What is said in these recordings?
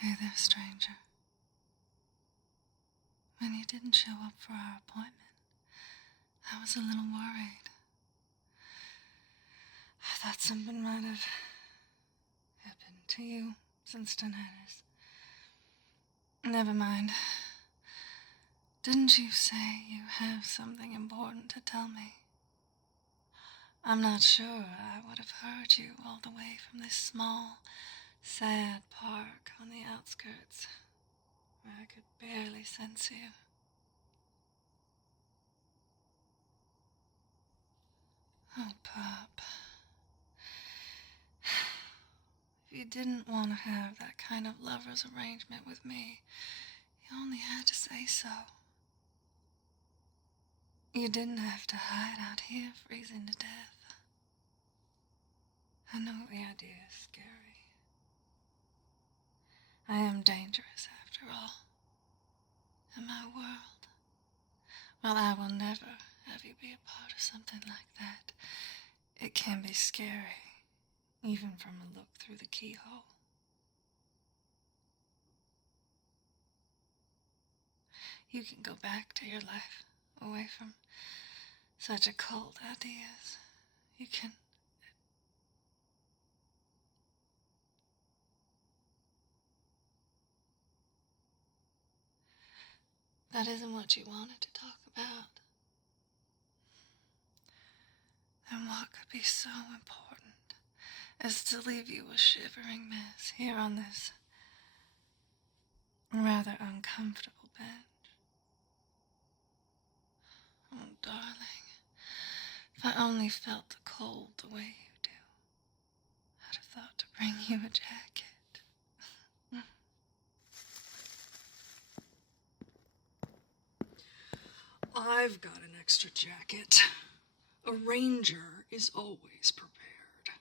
Hey there, stranger. When you didn't show up for our appointment, I was a little worried. I thought something might have happened to you since tonight. Never mind. Didn't you say you have something important to tell me? I'm not sure I would have heard you all the way from this small, sad park on the outskirts, where I could barely sense you. Oh, Pop. If you didn't want to have that kind of lover's arrangement with me, you only had to say so. You didn't have to hide out here freezing to death. I know the idea is scary. I am dangerous, after all. In my world. Well, I will never have you be a part of something like that. It can be scary, even from a look through the keyhole. You can go back to your life, away from such occult ideas. You can... That isn't what you wanted to talk about. Then what could be so important as to leave you a shivering mess here on this rather uncomfortable bench? Oh, darling, if I only felt the cold the way you do, I'd have thought to bring you a jacket. I've got an extra jacket. A ranger is always prepared.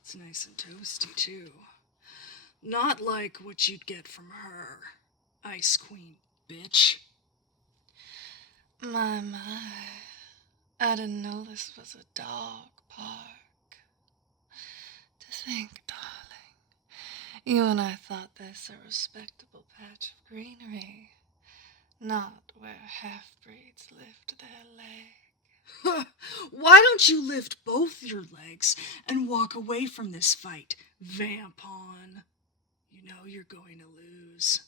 It's nice and toasty, too. Not like what you'd get from her, Ice Queen bitch. My. I didn't know this was a dog park. To think, darling, you and I thought this a respectable patch of greenery, not where half-breeds lift their leg. Why don't you lift both your legs and walk away from this fight, vampon? You know you're going to lose.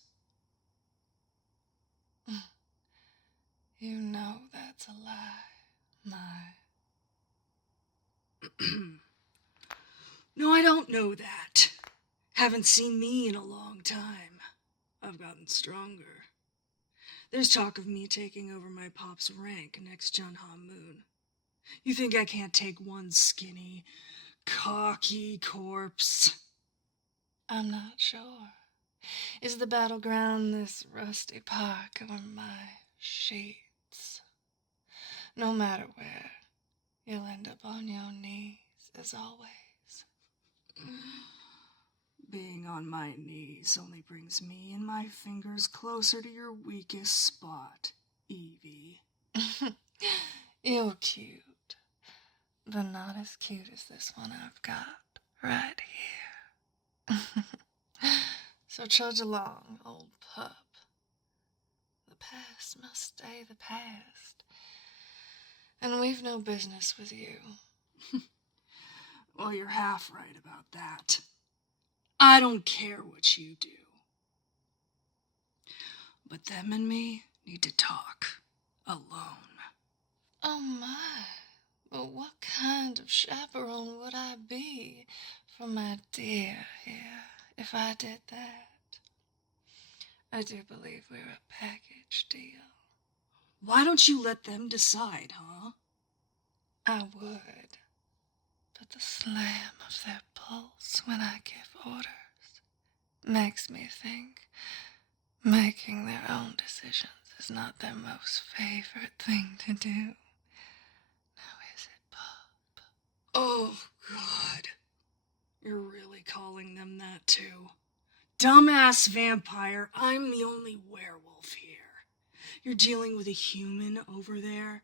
You know that's a lie, No, I don't know that. Haven't seen me in a long time. I've gotten stronger. There's talk of me taking over my pop's rank next Junha Moon. You think I can't take one skinny, cocky corpse? I'm not sure. Is the battleground this rusty park or my sheets? No matter where, you'll end up on your knees, as always. Being on my knees only brings me and my fingers closer to your weakest spot, Evie. You're cute, but not as cute as this one I've got right here. So trudge along, old pup. The past must stay the past, and we've no business with you. Well, you're half right about that. I don't care what you do. But them and me need to talk alone. Oh my, but what kind of chaperone would I be for my dear here if I did that? I do believe we're a package deal. Why don't you let them decide, huh? I would, but the slam of their pulse when I give orders makes me think making their own decisions is not their most favorite thing to do. Now is it, Pop? Oh, God. You're really calling them that, too. Dumbass vampire, I'm the only werewolf here. You're dealing with a human over there.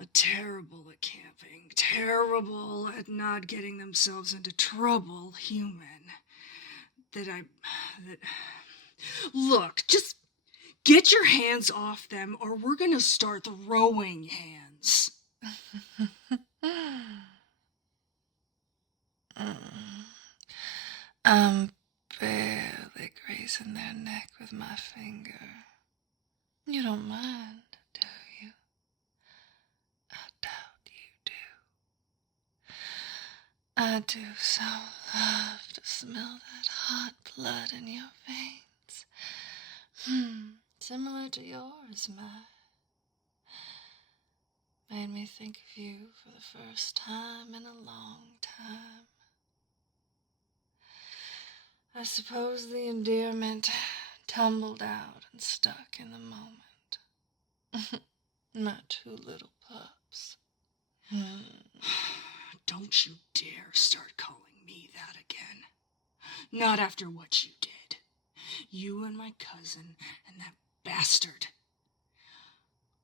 A terrible at camping, terrible at not getting themselves into trouble human. Look, just get your hands off them or we're gonna start throwing hands. I'm barely grazing their neck with my finger. You don't mind, do you? I doubt you do. I do so love to smell that hot blood in your veins. Similar to yours, Made me think of you for the first time in a long time. I suppose the endearment tumbled out and stuck in the moment. My two little pups. Don't you dare start calling me that again. Not after what you did. You and my cousin and that bastard.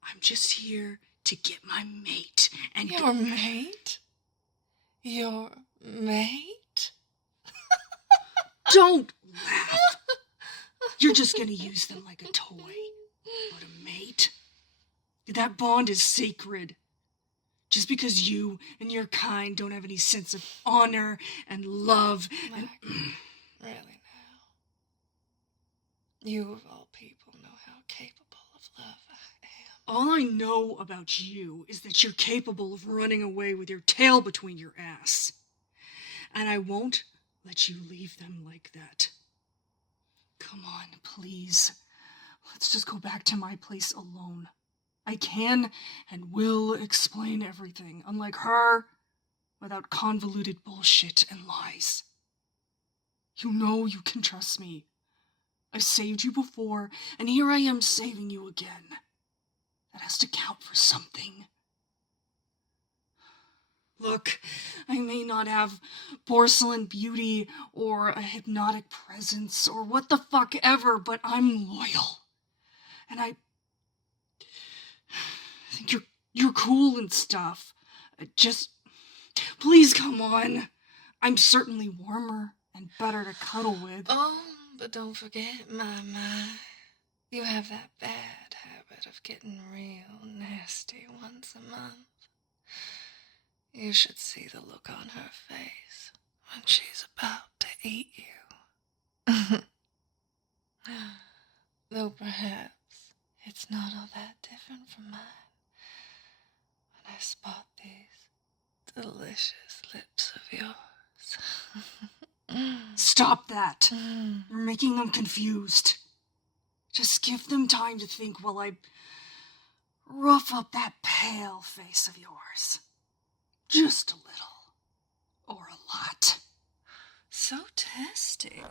I'm just here to get my mate and Your mate? Your mate? Don't laugh. You're just gonna use them like a toy. But a mate? That bond is sacred. Just because you and your kind don't have any sense of honor and love and... Really now? You of all people know how capable of love I am. All I know about you is that you're capable of running away with your tail between your ass. And I won't let you leave them like that. Come on, please. Let's just go back to my place alone. I can and will explain everything, unlike her, without convoluted bullshit and lies. You know you can trust me. I saved you before, and here I am saving you again. That has to count for something. Look, I may not have porcelain beauty or a hypnotic presence or what the fuck ever, but I'm loyal. And I think you're cool and stuff. Just, please come on. I'm certainly warmer and better to cuddle with. Oh, but don't forget, my. You have that bad habit of getting real nasty once a month. You should see the look on her face when she's about to eat you. Though perhaps it's not all that different from mine when I spot these delicious lips of yours. Stop that. You're making them confused. Just give them time to think while I rough up that pale face of yours. Just a little. Or a lot. So testy.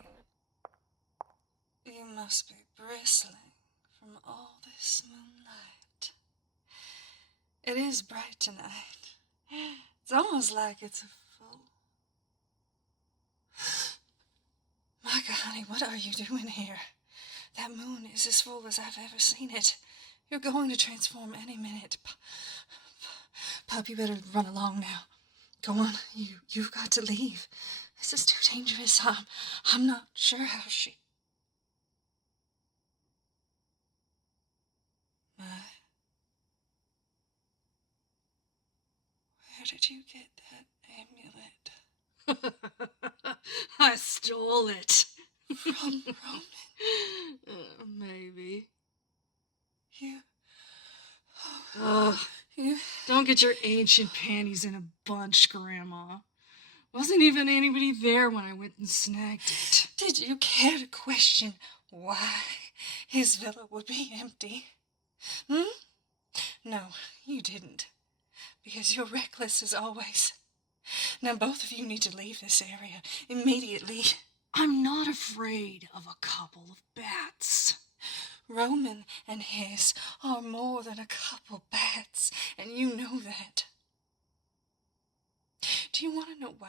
You must be bristling from all this moonlight. It is bright tonight. It's almost like it's a full... Micah, honey, what are you doing here? That moon is as full as I've ever seen it. You're going to transform any minute. Pup, you better run along now. Go on, you've got to leave. This is too dangerous. I'm not sure how she... Where did you get that amulet? I stole it. From Roman? Maybe. You... You don't get your ancient panties in a bunch, Grandma. Wasn't even anybody there when I went and snagged it. Did you care to question why his villa would be empty? No, you didn't. Because you're reckless as always. Now both of you need to leave this area immediately. I'm not afraid of a couple of bats. Roman and his are more than a couple bats, and you know that. Do you want to know why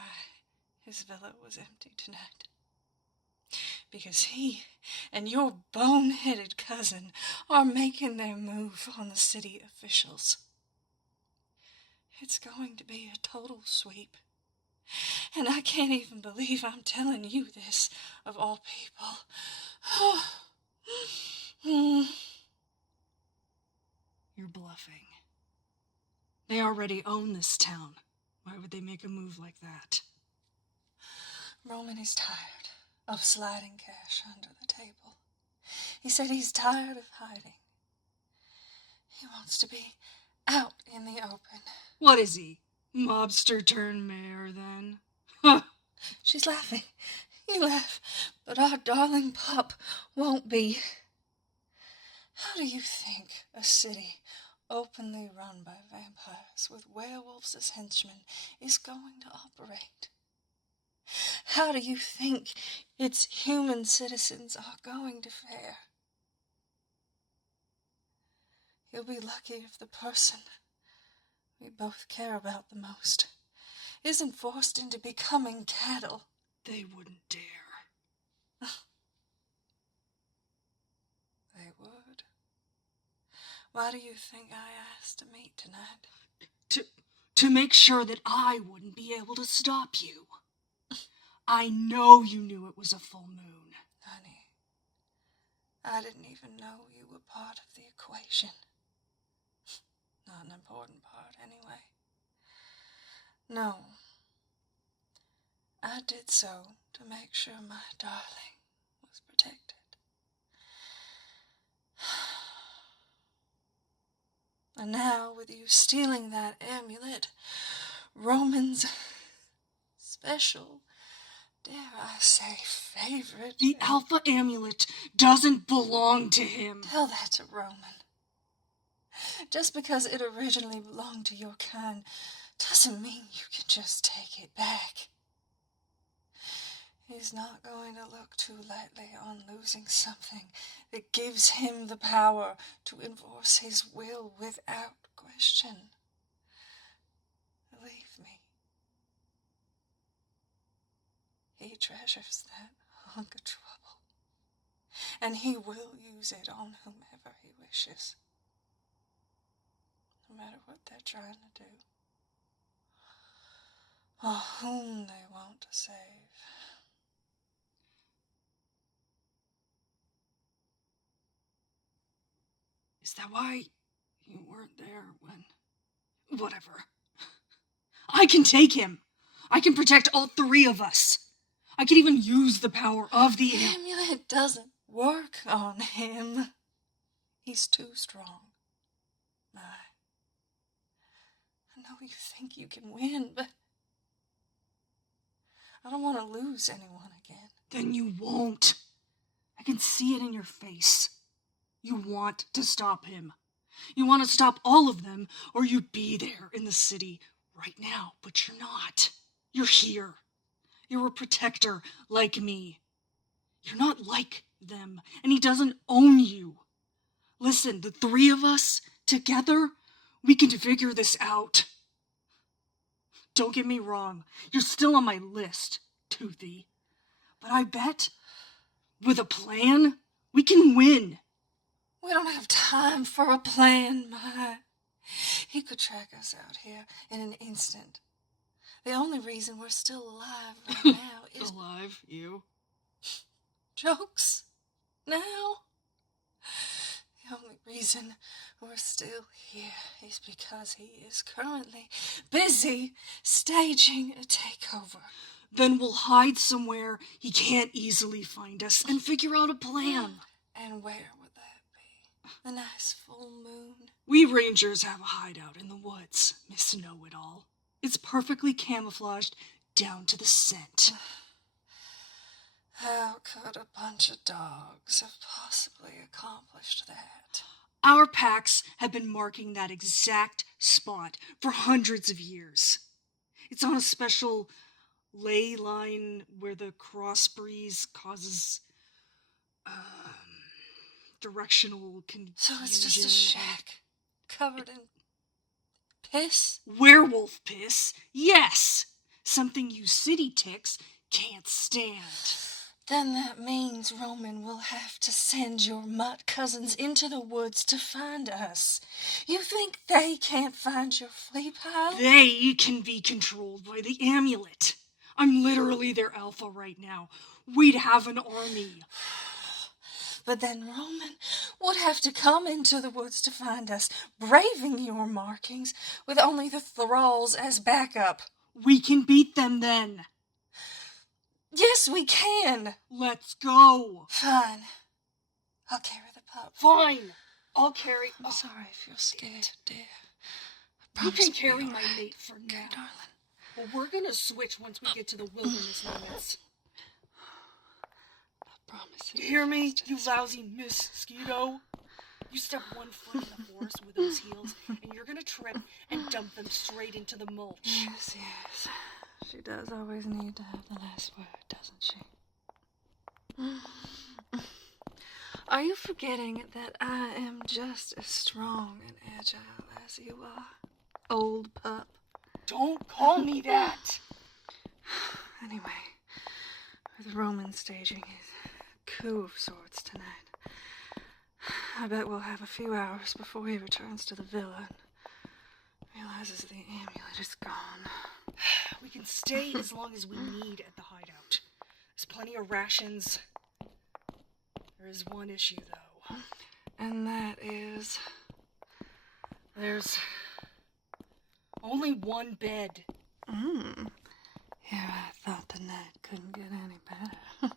his villa was empty tonight? Because he and your bone-headed cousin are making their move on the city officials. It's going to be a total sweep. And I can't even believe I'm telling you this, of all people. You're bluffing. They already own this town. Why would they make a move like that? Roman is tired of sliding cash under the table. He said he's tired of hiding. He wants to be out in the open. What is he? Mobster turned mayor, then? Huh. She's laughing. You laugh, but our darling pup won't be. How do you think a city openly run by vampires with werewolves as henchmen is going to operate? How do you think its human citizens are going to fare? You'll be lucky if the person we both care about the most isn't forced into becoming cattle. They wouldn't dare. They would. Why do you think I asked to meet tonight? To make sure that I wouldn't be able to stop you. I know you knew it was a full moon. Honey, I didn't even know you were part of the equation. Not an important part, anyway. No. I did so to make sure my darling was protected. And now, with you stealing that amulet, Roman's special, dare I say, favorite... The Alpha Amulet doesn't belong to him. Tell that to Roman. Just because it originally belonged to your kind doesn't mean you can just take it back. He's not going to look too lightly on losing something that gives him the power to enforce his will without question. Believe me. He treasures that hunk of trouble, and he will use it on whomever he wishes. No matter what they're trying to do, or whom they want to save. Is that why you weren't there when... Whatever. I can take him. I can protect all three of us. I can even use the power of the amulet doesn't work on him. He's too strong. I know you think you can win, but I don't want to lose anyone again. Then you won't. I can see it in your face. You want to stop him. You want to stop all of them, or you'd be there in the city right now, but you're not. You're here. You're a protector like me. You're not like them, and he doesn't own you. Listen, the three of us, together, we can figure this out. Don't get me wrong, you're still on my list, Toothy. But I bet, with a plan, we can win. We don't have time for a plan, Mike. He could track us out here in an instant. The only reason we're still alive right now is... Alive, you? Jokes? Now? The only reason we're still here is because he is currently busy staging a takeover. Then we'll hide somewhere he can't easily find us and figure out a plan. And where would that be? The nice full moon? We Rangers have a hideout in the woods, Miss Know-It-All. It's perfectly camouflaged down to the scent. How could a bunch of dogs have possibly accomplished that? Our packs have been marking that exact spot for hundreds of years. It's on a special ley line where the crossbreeze causes directional confusion. So it's just a shack covered in piss? Werewolf piss? Yes! Something you city ticks can't stand. Then that means Roman will have to send your mutt cousins into the woods to find us. You think they can't find your flea pile? They can be controlled by the amulet. I'm literally their alpha right now. We'd have an army. But then Roman would have to come into the woods to find us, braving your markings, with only the thralls as backup. We can beat them then. Yes, we can. Let's go. Fine. I'll carry the pup. Fine. I'll carry... I'm sorry if you're scared, dear. You can carry my mate for okay, now. darling. But we're gonna switch once we get to the wilderness limits. I promise You hear me, you lousy mosquito? You step one foot in the forest with those heels, and you're gonna trip and dump them straight into the mulch. Yes, yes. She does always need to have the last word, doesn't she? Are you forgetting that I am just as strong and agile as you are, old pup? Don't call me that! Anyway, with Roman staging his coup of sorts tonight, I bet we'll have a few hours before he returns to the villa and realizes the amulet is gone. We can stay as long as we need at the hideout. There's plenty of rations. There is one issue, though. And that is... There's only one bed. Yeah, I thought the night couldn't get any better.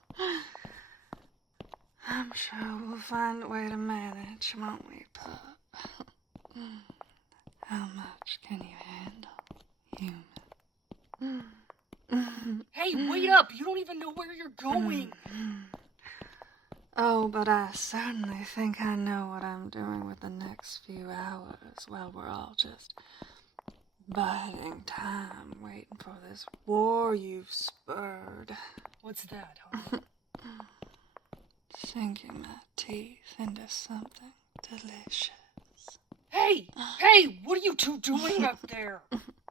I'm sure we'll find a way to manage, won't we, pup? How much can you handle, human? Hey, wait up! You don't even know where you're going! Oh, but I certainly think I know what I'm doing with the next few hours while we're all just biding time, waiting for this war you've spurred. What's that, huh? Sinking my teeth into something delicious. Hey! Hey! What are you two doing up there?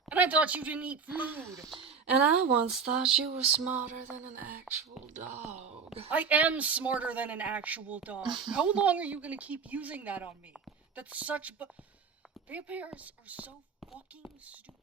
And I thought you didn't eat food. And I once thought you were smarter than an actual dog. I am smarter than an actual dog. How long are you gonna keep using that on me? That's such vampires are so fucking stupid.